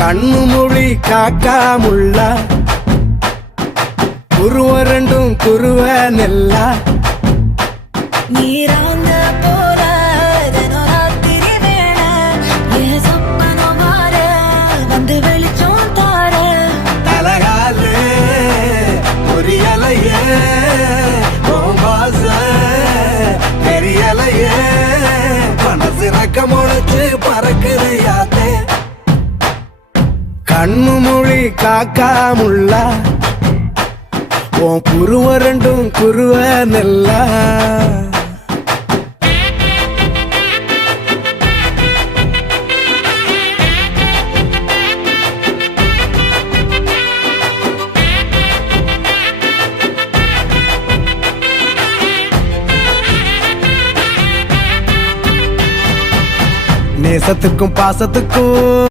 கண்ணு மொழி காக்காமுள்ள குருவ ரெண்டும் குருவ நெல்லா நீராங்க போல ராத்திரி வேண என் சொப்பனம் மாற வந்து வெளிச்சம் தார தலகாலே பொரியலையே வாச பெரியலையே மனசு ரக்க முளைச்சு பறக்குது யாத்தே கண்ணு மொழி காக்காமுள்ள உன் குருவ ரெண்டும் குருவ நெல்லா நேசத்துக்கும் பாசத்துக்கும்